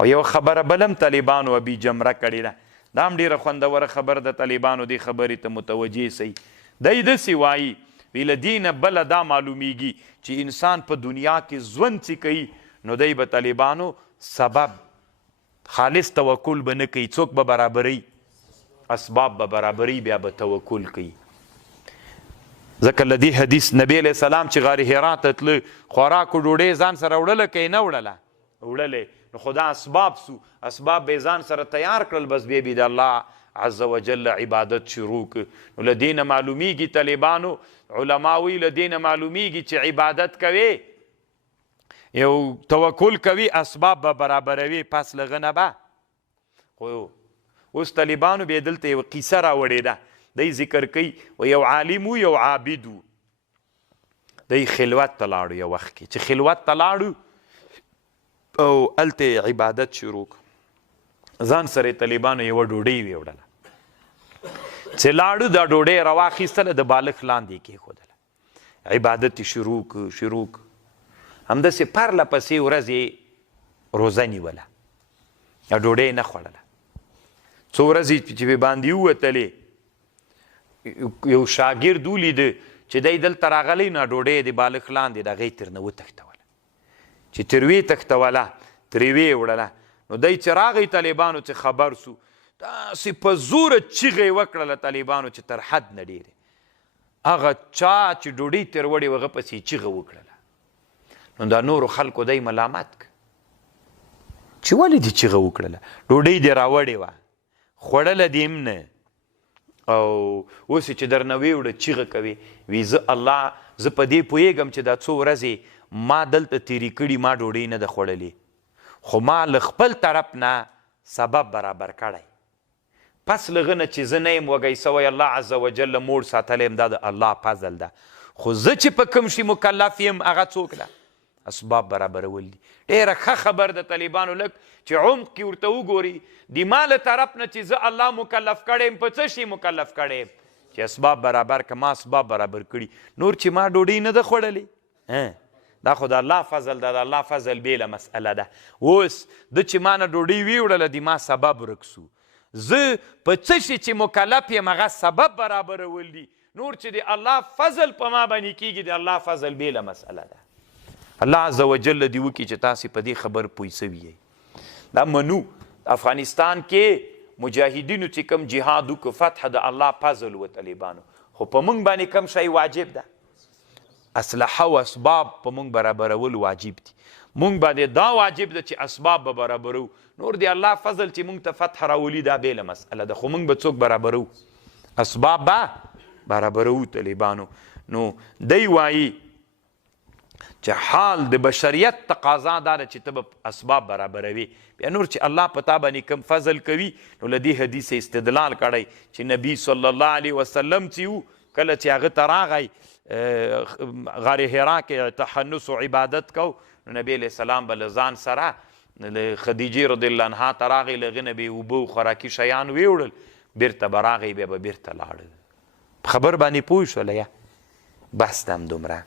او یو خبره بلم طالبانو ابي جمره کړې ده، دا هم ډېره خوندوره خبر د طالبانو دې خبرې ته متوجه سئ. دی داسې وایي وی له دې نه بله دا معلومیږي چې انسان په دنیا کې ژوند چې کوي نو دی به طالبانو سبب خالص توکل به نه کوي، څوک به برابري اسباب به برابري، بیا به توکل کوي. ځکه له دې حدیث نبی علیه السلام چې غار حرا ته تله خوراک و ډوډۍ ځان سره وړله که یې نه وړله؟ وړلې. نو خو دا اسباب سو، اسباب به یې ځان سره تیار کړل، بس بیا به د الله عز وجل عبادت شروع کړ. نو له دې نه معلومیږي طالبانو علما وایي له دې نه معلومیږي چې عبادت کوي یو توکل کوي اسباب به برابروي، پس له هغه نه به. خو اوس طالبانو بیا دلته یوه قیصه راوړې ده، دی ذکر کوي و یو عالم و یو عابد و، دی خلوت ته لاړو یو وخت کې، چې خلوت ته لاړو او هلته عبادت شروع کړ. ځان سره طالبانو یوه ډوډۍ ویوړله، چې لاړو دا ډوډۍ راواخیستله د بالښت لاندې یې کېښودله، عبادت یې شروع کړ. همداسې پرله پسې ورځې روزه نیوله، ډوډۍ نه خوړله. څو ورځې چې باندې ووتلې یو شاګرد ولیده چې دی دلته راغلی نو ډوډۍ د بالښت لاندې د هغې ترنه وتښتوله، چې تر ویې تښتوله ترې ویې وړله. نو دی چې راغی طالبانو چې خبر سو، داسې په زوره چیغه یې وکړله طالبانو چې تر حد نه ډېرې. هغه چا چې ډوډۍ تر وړې و هغه پسې یې چیغه وکړله. نو دا نورو خلکو دی ملامت که چې ولې دې چیغه وکړله؟ ډوډۍ دې راوړې وه، خوړله دې هم نه، او اوس چې درنه ویوړه چیغه کوي. وی زه الله زه په دې پوهېږم چې دا څو ورځې ما دلته تیرې کړي، ما ډوډۍ نه ده خوړلې، خو ما له خپل طرف نه سبب برابر کړی. پس له هغه نه چې زه نه یم وږی سوی، الله عز وجل موړ ساتلی یم، دا د الله فضل ده. خو زه چې په کوم شي مکلف یم هغه څوک ده؟ اسباب برابرول دي. ډېره ښه خبر د طالبانو لږ چې عمق کې ورته وګوري، د ما له طرف نه چې زه الله مکلف کړی یم، په څه شي مکلف کړی یم؟ چې اسباب برابر که ما اسباب برابر کړي. نور چې ما ډوډۍ نه ده خوړلې، دا خو د الله فضل ده، د الله فضل بېله مسئله ده. اوس ده چې ما نه ډوډۍ ویوړله د ما سبب ورک سو، زه په څه شي چې مکلف یم هغه سبب برابرول دي. نور چې د الله فضل په ما باندې کېږي، د الله فضل بېله مسئله ده. الله عز وجل دې وکړي چې تاسې په دې خبر پوه سوي یئ. دا منو افغانستان کې مجاهدینو چې کوم جهاد وکړو، فتح د الله فضل و طالبانو، خو په موږ باندې کوم شی واجب ده؟ اسلحه و اسباب په موږ برابرول واجب دي. موږ باندې دا واجب ده چې اسباب به برابرو. نور دی الله فضل چې موږ ته فتح راولي دا بېله مسئله ده، خو موږ به څوک برابرو؟ اسباب به برابرو طالبانو. نو دی وایي چې حال د بشریت تقاضا دا ده چې ته به اسباب برابروي. بیا نور چې الله په تا باندې کوم فضل کوي، نو له دې حدیث استدلال کړی چې نبی صلی الله علیه وسلم چې و کله چې هغه ته راغی غار حرا کې تحنس و عبادت کو، نو نبی علیه السلام به له ځان سره خدیجې رضی الله عنها ته راغی، له هغې نه به یې اوبه و خوراکي شیان ویوړل، بیرته به راغی، بیا به بیرته لاړل. خبر باندې پوه شوله یا؟ بس دم دومره.